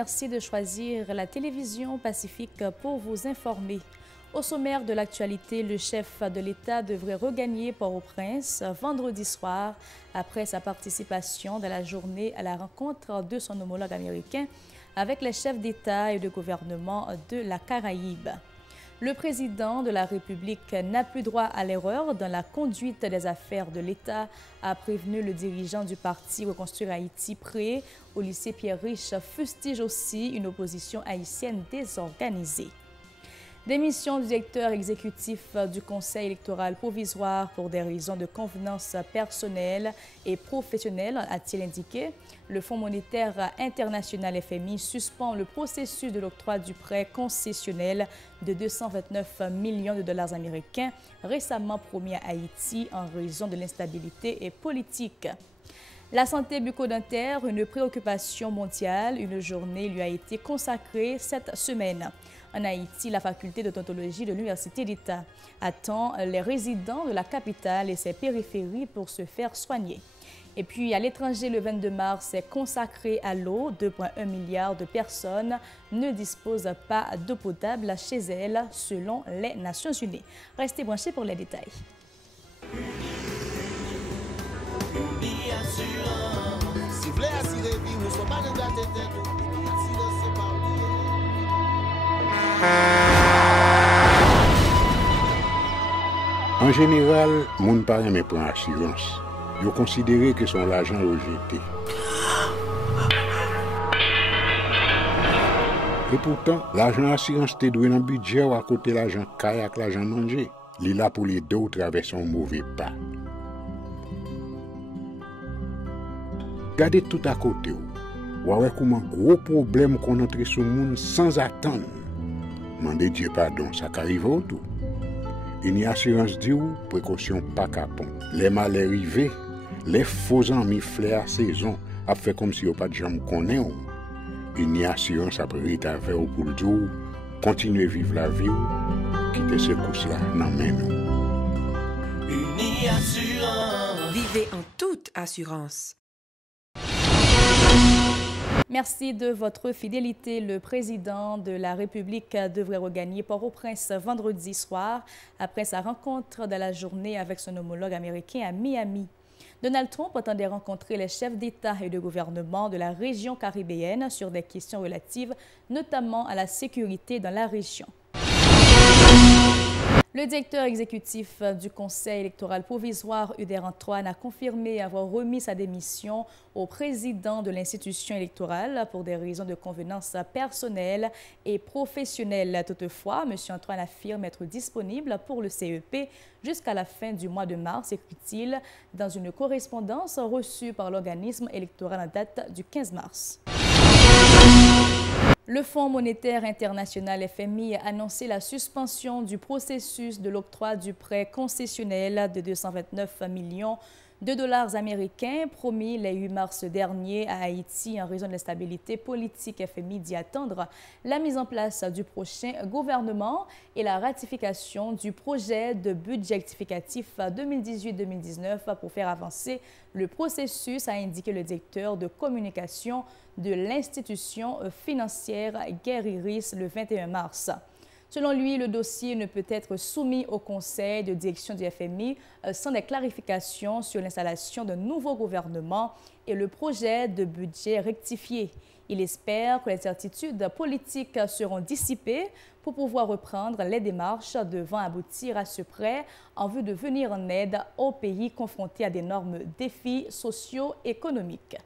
merci de choisir la télévision Pacifique pour vous informer. Au sommaire de l'actualité, le chef de l'État devrait regagner Port-au-Prince vendredi soir après sa participation dans la journée à la rencontre de son homologue américain avec les chefs d'État et de gouvernement de la Caraïbe. Le président de la République n'a plus droit à l'erreur dans la conduite des affaires de l'État, a prévenu le dirigeant du parti Reconstruire Haïti prêt au lycée Pierre-Riche, fustige aussi une opposition haïtienne désorganisée. Démission du directeur exécutif du Conseil électoral provisoire pour des raisons de convenance personnelle et professionnelle, a-t-il indiqué. Le Fonds monétaire international FMI suspend le processus de l'octroi du prêt concessionnel de 229 millions de dollars américains récemment promis à Haïti en raison de l'instabilité politique. La santé bucco-dentaire, une préoccupation mondiale, une journée lui a été consacrée cette semaine. En Haïti, la faculté d'odontologie de l'Université d'État attend les résidents de la capitale et ses périphéries pour se faire soigner. Et puis, à l'étranger, le 22 mars est consacré à l'eau. 2,1 milliards de personnes ne disposent pas d'eau potable chez elles, selon les Nations Unies. Restez branchés pour les détails. En général, moun pa reme pran assurance. Yo considéré que son l'argent rejeté. Et pourtant, l'argent assurance te doué dans budget ou à côté l'argent kayak, l'argent manger. Li là pour les deux traverser un mauvais pas. Gardez tout à côté ou. Ouais comment gros problème qu'on entre sur monde sans attendre. Mandez Dieu pardon, ça qu'arrive au tout. Une assurance dit ou précaution pas capon. Les malheurs arrivés, les faux amis flair saison a fait comme si on pas de jambe connaît ou. Une assurance après rita vers pour le jour, continuer vivre la vie ou quitter ce coup là dans main nous. Uni assurance. Vivez en toute assurance. Merci de votre fidélité. Le président de la République devrait regagner Port-au-Prince vendredi soir après sa rencontre de la journée avec son homologue américain à Miami. Donald Trump attendait rencontrer les chefs d'État et de gouvernement de la région caribéenne sur des questions relatives notamment à la sécurité dans la région. Le directeur exécutif du Conseil électoral provisoire, Uder Antoine, a confirmé avoir remis sa démission au président de l'institution électorale pour des raisons de convenance personnelle et professionnelle. Toutefois, M. Antoine affirme être disponible pour le CEP jusqu'à la fin du mois de mars, écrit-il dans une correspondance reçue par l'organisme électoral en date du 15 mars. Le Fonds monétaire international FMI a annoncé la suspension du processus de l'octroi du prêt concessionnel de 229 millions de dollars américains promis le 8 mars dernier à Haïti en raison de l'instabilité politique. FMI d'y attendre la mise en place du prochain gouvernement et la ratification du projet de budget rectificatif 2018-2019 pour faire avancer le processus, a indiqué le directeur de communication de l'institution financière Guerriris le 21 mars. Selon lui, le dossier ne peut être soumis au conseil de direction du FMI sans des clarifications sur l'installation d'un nouveau gouvernement et le projet de budget rectifié. Il espère que les certitudes politiques seront dissipées pour pouvoir reprendre les démarches devant aboutir à ce prêt en vue de venir en aide aux pays confrontés à d'énormes défis socio-économiques.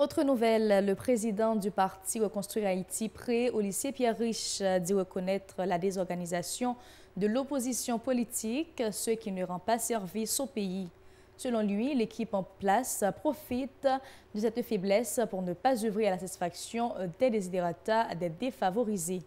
Autre nouvelle, le président du parti Reconstruire Haïti prêt au lycée Pierre-Riche dit reconnaître la désorganisation de l'opposition politique, ce qui ne rend pas service au pays. Selon lui, l'équipe en place profite de cette faiblesse pour ne pas œuvrer à la satisfaction des desiderata des défavorisés.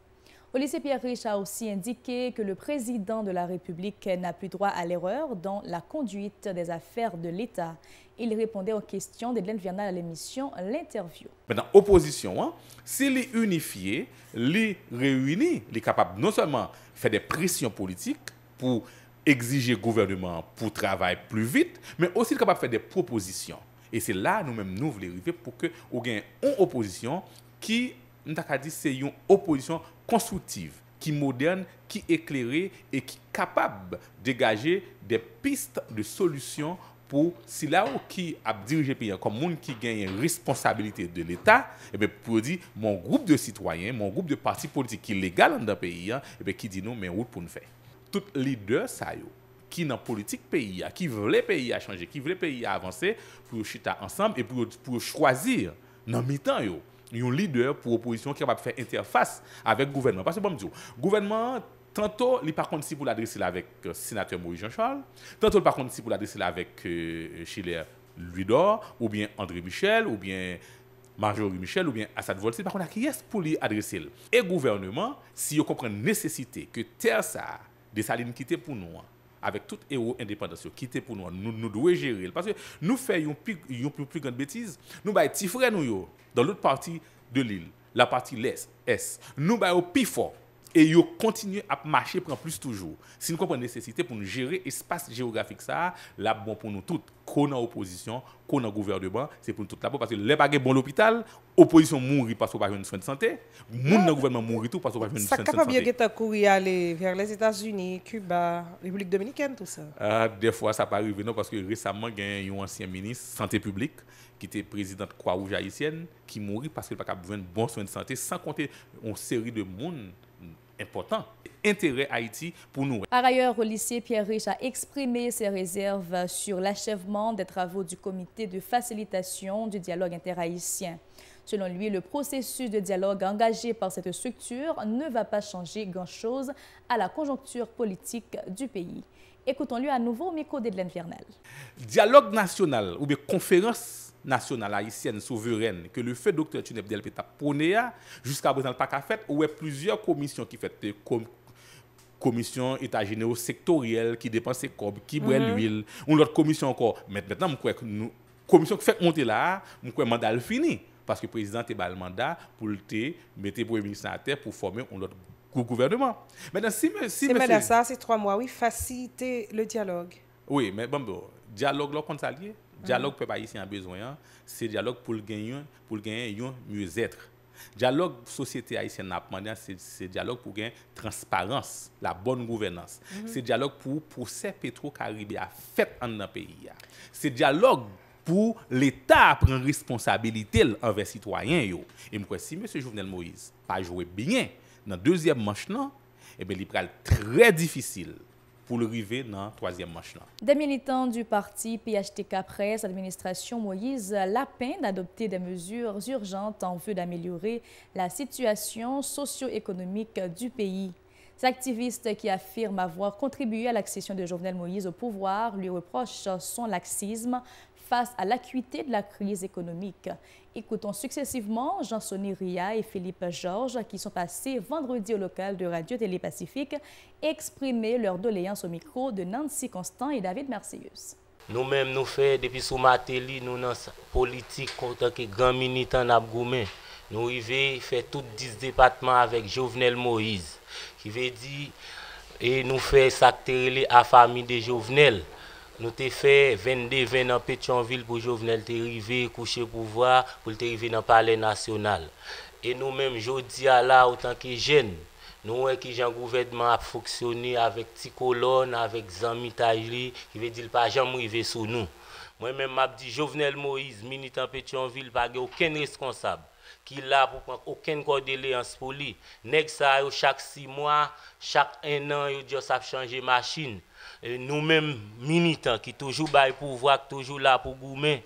Au lycée Pierre-Riche a aussi indiqué que le président de la République n'a plus droit à l'erreur dans la conduite des affaires de l'État. Il répondait aux questions d'Hélène Vernal à l'émission L'Interview. Maintenant, opposition, s'il est unifié, les réunit, il est capable non seulement de faire des pressions politiques pour exiger au gouvernement pour travailler plus vite, mais aussi capable de faire des propositions. Et c'est là nous-mêmes nous voulons arriver pour que nous ayons une opposition qui, nous avons dit, c'est une opposition constructive, qui moderne, qui éclairée et qui est capable de dégager des pistes de solutions pour si là où qui a dirigé le pays comme monde qui gagne responsabilité de l'État, et bien pour dire mon groupe de citoyens, mon groupe de partis politiques qui est légal dans le pays, et bien qui dit nous mais route pour nous faire. Tout leader ça yo qui dans politique pays, qui veut le pays à changer, qui veut le pays à avancer pour chita ensemble et pour choisir dans mi-temps yo un leader pour opposition qui est capable de faire interface avec le gouvernement. Parce que, bon, le gouvernement, tantôt, il n'est pas contre si pour l'adresser avec le sénateur Maurice Jean-Charles, tantôt, il n'est pas contre si pour l'adresser avec Schiller Louis-Dor, ou bien André Michel, ou bien Marjorie Michel, ou bien Assad Volsi. Par contre, qui est-ce pour lui adresser? Et le gouvernement, si vous comprenez la nécessité que terre ça, des salines quitter pour nous, avec tout héros indépendance quitter pour nous devons gérer parce que nous faisons une plus grande bêtise nous ba petit frère nous dans l'autre partie de l'île la partie est nous ba au plus fort et yo continuer à marcher prend plus toujours si nous comprenons nécessité pour nous gérer espace géographique ça là bon pour nous toutes qu'on en opposition qu'on en gouvernement c'est pour nous tout là parce que les pas bon l'hôpital opposition mourir parce qu'on pas une soin de santé monde dans gouvernement mourir tout parce qu'on pas une soin de santé ça capable bien que courir aller vers les États-Unis Cuba République dominicaine tout ça des fois ça pas arriver non parce que récemment il y a un ancien ministre santé publique qui était président de Croix-Rouge haïtienne qui mourit parce qu'il pas capable de bon soin de santé sans compter une série de monde important. Intérêt Haïti pour nous. Par ailleurs, au lycée, Pierre Riche a exprimé ses réserves sur l'achèvement des travaux du comité de facilitation du dialogue interhaïtien. Selon lui, le processus de dialogue engagé par cette structure ne va pas changer grand-chose à la conjoncture politique du pays. Écoutons-lui à nouveau au micro d'Edlène Vernel. Dialogue national ou bien conférence nationale haïtienne souveraine que le fait Dr. Tuneb Delpé a prôné jusqu'à présent pas qu'a fait ou plusieurs commissions qui fait commission état généraux sectoriels qui dépensent cob qui brûle l'huile ou l'autre commission encore maintenant je crois que nous commission qui fait monter là je crois mandat fini parce que le président a le mandat pour le mettre premier ministre à terre pour former un autre gouvernement. Maintenant si monsieur ça c'est 3 mois oui faciliter le dialogue. Oui mais bon dialogue là contre allié dialogue peuple haïtien a besoin c'est dialogue pour gagner un mieux-être. Dialogue société haïtienne a demandé c'est dialogue pour gagner transparence, la bonne gouvernance. C'est dialogue pour procès Petro-Caribé a fait en dans pays. C'est dialogue pour l'État prendre responsabilité envers citoyens yo. Et moi si monsieur Jovenel Moïse pas jouer bien dans deuxième manche là, et bien il sera très difficile pour le arriver dans la troisième manche. Des militants du parti PHTK Presse, administration Moïse Lapin d'adopter des mesures urgentes en vue d'améliorer la situation socio-économique du pays. Ces activistes qui affirment avoir contribué à l'accession de Jovenel Moïse au pouvoir lui reprochent son laxisme face à l'acuité de la crise économique. Écoutons successivement Jean-Sonny Ria et Philippe Georges qui sont passés vendredi au local de Radio-Télé Pacifique exprimer leurs doléances au micro de Nancy Constant et David Merceilleuse. Nous-mêmes, nous faisons depuis sous Matéli, nous dans la politique en tant que grand militant Nabgoumé. Nous arrivons à faire tous 10 départements avec Jovenel Moïse, qui veut dire, et nous faisons s'acter à la famille de Jovenel. Nous avons fait 22 dans Pétionville pour Jovenel arriver coucher pouvoir pour arriver dans le palais national. Et nous-mêmes, jeudi à là, en tant que jeunes, nous voyons que le gouvernement a fonctionné avec petite colonne, avec Zami Tajli, qui veut dire pas jamais arriver sous nous. Moi-même, je dis Jovenel Moïse, militant Pétionville, pas aucun responsable qui là pour prendre aucune condoléance pour lui. Nèg ça chaque 6 mois, chaque 1 an, yo dit ça changer machine. Nous-mêmes militants qui toujours bail pouvoir, toujours là pour goumer.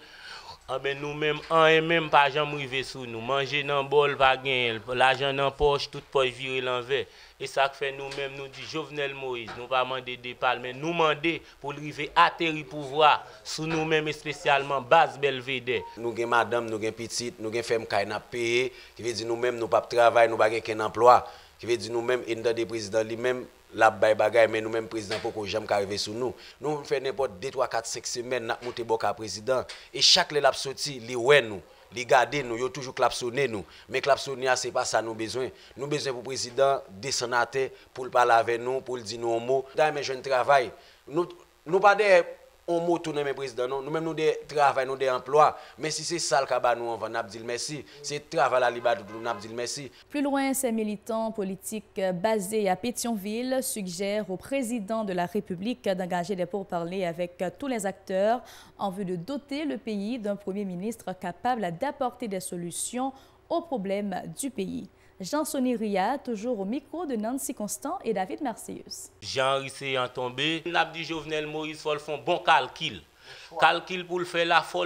Nous-mêmes en même pas jamais arrivé sous nous. Manger dans bol pas gain, l'argent dans poche, toute poche virer l'envers. Et ça fait nous-mêmes nous dit Jovenel Moïse, nous pas demander départ mais nous demander pour arriver atterrir pouvoir sous nous-mêmes spécialement base Belvedere. Nous gain madame, nous gain petite, nous gain femme kay n'a payé, qui veut dire nous-mêmes nous pas travail, nous pas gain emploi, qui veut dire nous-mêmes dans des présidents lui-même la bay bagay mais nous-mêmes président pour que jamais arriver sur nous. Nous fait n'importe 2 3 4 5 semaines n'a monter boka président et chaque l'a sorti li ouais nous li garder nous yo toujours clapsonner nous mais clapsonner c'est pas ça nous besoin pour président descendre à terre pour parler avec nous pour dire nous mot dans mes jeunes travail nous pas des on mot tourner mes présidents nous même nous des travail nous des emplois mais si c'est ça le cas nous on va n'a dire merci c'est travail la liba nous n'a dire merci. Plus loin, ces militants politiques basés à Pétionville suggèrent au président de la République d'engager des pourparlers avec tous les acteurs en vue de doter le pays d'un premier ministre capable d'apporter des solutions aux problèmes du pays. Jean-Sonny Ria, toujours au micro de Nancy Constant et David Marseilleuse. Jean-Rissé en tombé, n'a dit Jovenel Moïse, faut faire un bon calcul. Calcul pour le faire là, faut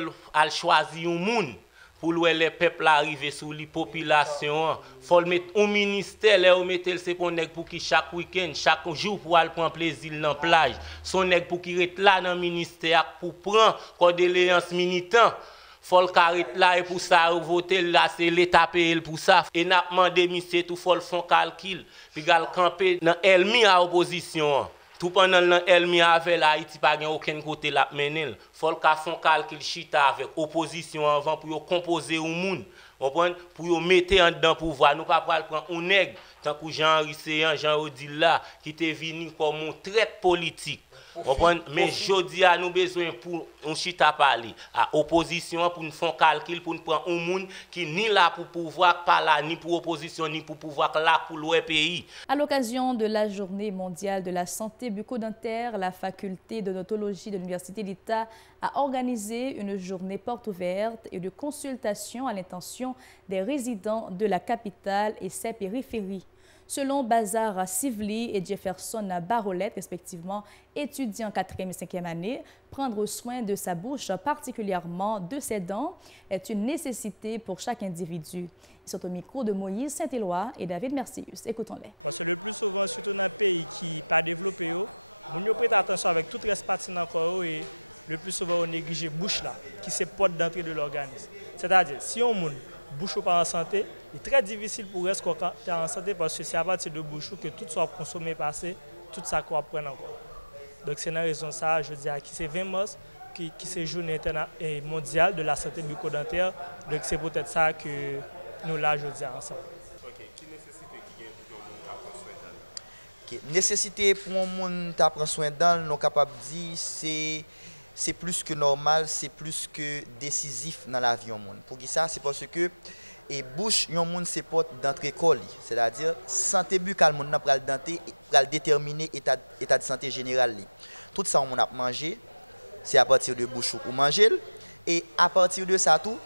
choisir un monde. Pour les peuples arriver sous les populations, faut mettre un ministère, là, mettre c'est pour nèg pour qui chaque week-end, chaque jour pour aller prendre plaisir dans la plage. Son nèg pour qui reste là dans le ministère pour prendre condoléances militants. Faut le carré là et pour ça voter là c'est l'état paye pour ça et n'a demandé monsieur tout faut le fond calcul puis gal camper dans Elmi à opposition tout pendant dans Elmi avec là Haïti pas gain aucun côté la mener faut le fond calcul chita avec opposition avant pour composer au monde comprendre pour mettre en dedans pouvoir nous pas prendre un nèg tant que Jean Risséan Jean Odile là qui était venu comme un traite politique. Mais jodi a nous besoin pour on chita parler à opposition pour nous faire calcul pour nous prendre un monde qui ni là pour pouvoir pas là ni pour opposition ni pour pouvoir là pour le pays. À l'occasion de la journée mondiale de la santé bucco-dentaire, la faculté d'odontologie de l'Université d'État a organisé une journée porte ouverte et de consultation à l'intention des résidents de la capitale et ses périphéries. Selon Bazar Sivli et Jefferson Barolette, respectivement étudiants 4e et 5e année, prendre soin de sa bouche, particulièrement de ses dents, est une nécessité pour chaque individu. Ils sont au micro de Moïse Saint-Éloi et David Mercius. Écoutons-les. Parce que le plus souvent, surtout dans un pays qui n'est pas développé, on prête attention avec toute reste partie dans le corps et le plus souvent on néglige la bouche là, qui est porte d'entrée de l'organisme. C'est-à-dire, si on a bouche ou pas en santé, il est très difficile pour rester en santé parce que c'est à partir de bouche que tout soit consommé, passé, tout ça qu'on prend encore. Donc c'est une raison ça, je dis, qui c'est 20 mars, qui c'est journée mondiale de la santé bucco-dentaire. Donc c'est peut-être ça que nous là, je dis ensemble. Qui nécessité qui est pour le monde prendre soin d'elle? Nécessité pour le monde prendre soin d'elle, nous sommes capables de dire c'est plus que normal, c'est plus que décisif dans la vie du monde. Pour ça, c'est parce que et bouche, yon monde c'est porte d'entrée colis, c'est-à-dire santé buccale monde n'a pral denter, pral déterminer état de santé général li. Tout ça on a mangé, c'est à partir de bouche ou manger et à partir de ça tout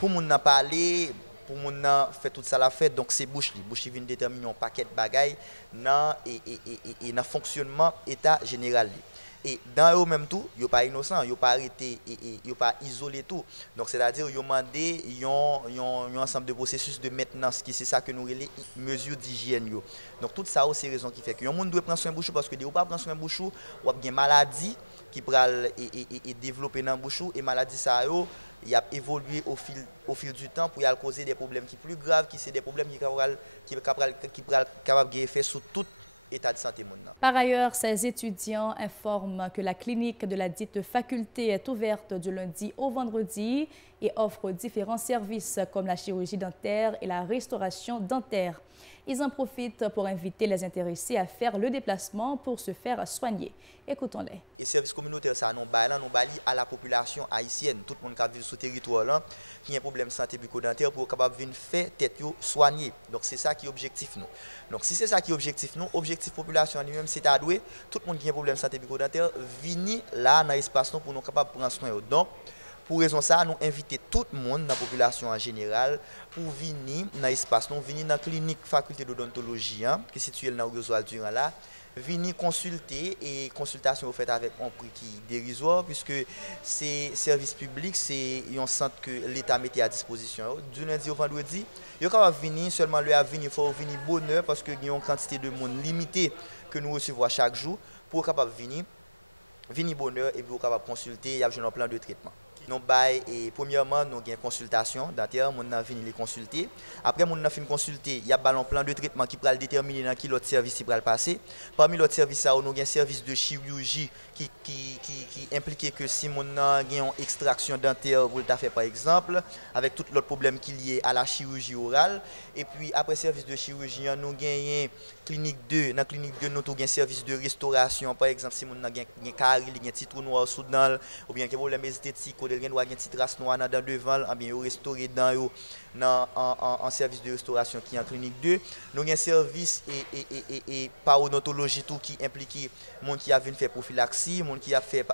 pour moun n'a parler, pour moun n'a fait tout ça la fête donc c'est bouche li vient déterminer un paquet de bagailles dans et dans fonctionnement état général li. Et dans eux même tout, ils ne sont pas innocents, ils ne sont pas arrêtés, ils ne sont pas isolés tout. Donc c'est-à-dire qu'ils ont demandé un ensemble de processus de maintenance, qui c'est ça que nous relèvons, mesures d'hygiène. Donc tout ça, c'est la raison qui fait que les gens doivent prendre soin de bouchou parce que si vous ne prenez pas soin de bouchou, vous avez des maladies qui peuvent développer dans la bouchou et maladies ça il a évolué au fil du temps pour y causer des problèmes qui sont plus graves, qui sont des problèmes qui sont capables d'effet sur tout état de santé mondial. Par ailleurs, ces étudiants informent que la clinique de la dite faculté est ouverte du lundi au vendredi et offre différents services comme la chirurgie dentaire et la restauration dentaire. Ils en profitent pour inviter les intéressés à faire le déplacement pour se faire soigner. Écoutons-les. Les services communautaires, ça nous baille à la population haïtienne, tout le monde qui vit sur le territoire là, qui a un problème de santé bucco-dentaire pour capable venir faire tête soigner. Donc c'est ça qui est objectif nous. Donc si c'est ça qui est objectif nous, objectif population lui-même c'est à douer tout le monde qui a un problème de santé bucco-dentaire venir là dans l'espace pour nous capable prendre soin. Donc pour raison ça, nous invitons tout le monde dans la population en général pour venir dans l'espace, nous venir dans la clinique faculté d'odontologie qui est située dans le Durand là, venir consulter et consultation faite avec un prix qui est dérisoire puisque c'est service public, c'est un centre que l'État mettait à disposition. Du lundi au vendredi, il faut venir seulement le venir, il faut venir bonne heure parce qu'il y a une quantité de monde limitée que nous recevons chaque jour pour capable venir bonne heure et pour capable consulter et avoir un plan de traitement. Nous bail et premièrement nous avons une consultation d'intérieur, nous avons venu les consulter. Après nous avons fini consulter, il y a un plan de traitement qui va déterminer dans quel autre service il va passer. Parmi l'autre service nous avons un service de chirurgie qui implique que si nous avons une extraction dentaire pour le faire par exemple, avec tout l'autre problème qui est lié à la chirurgie orale. Et puis après service de chirurgie, nous avons une clinique 2. Dans la clinique 2, nous avons un service de restauration. Par exemple, si nous avons un carré, un petit trou noir sous dedans, ou bien un problème esthétique, ou bien une petite trace noire dans devant, bien restaurer dans un service de restauration qui est en clinique 2. Nous avons un service et parodontologie tout qui implique les gens qui a vu faire prophylaxie, les gens qui a fait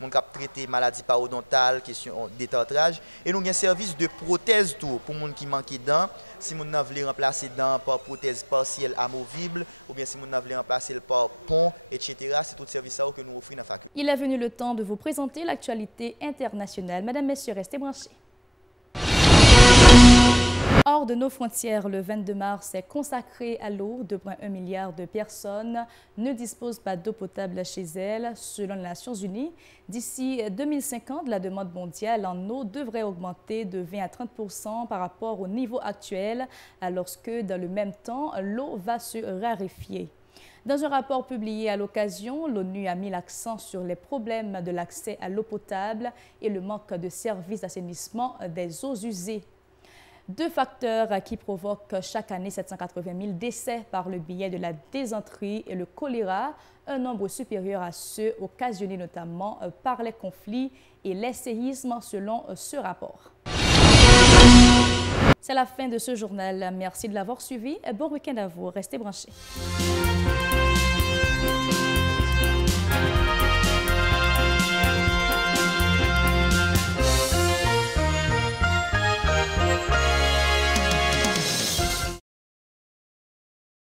mon cap traité maladie parodontale, question détartrage. Et nous avons un service de prothèse tout pour les gens qui manquent de dents. Si nous voulons remplacer dents par prothèse partielle amovible, ou bien si nous voulons remplacer par pont, etc. C'est tout service que nous offrons dans la faculté. Il est venu le temps de vous présenter l'actualité internationale. Mesdames, Messieurs, restez branchés. Hors de nos frontières, le 22 mars est consacré à l'eau. 2,1 milliards de personnes ne disposent pas d'eau potable chez elles, selon les Nations Unies. D'ici 2050, la demande mondiale en eau devrait augmenter de 20 à 30% par rapport au niveau actuel, alors que dans le même temps, l'eau va se raréfier. Dans un rapport publié à l'occasion, l'ONU a mis l'accent sur les problèmes de l'accès à l'eau potable et le manque de services d'assainissement des eaux usées. Deux facteurs qui provoquent chaque année 780 000 décès par le biais de la dysenterie et le choléra, un nombre supérieur à ceux occasionnés notamment par les conflits et les séismes selon ce rapport. C'est la fin de ce journal. Merci de l'avoir suivi. Bon week-end à vous. Restez branchés.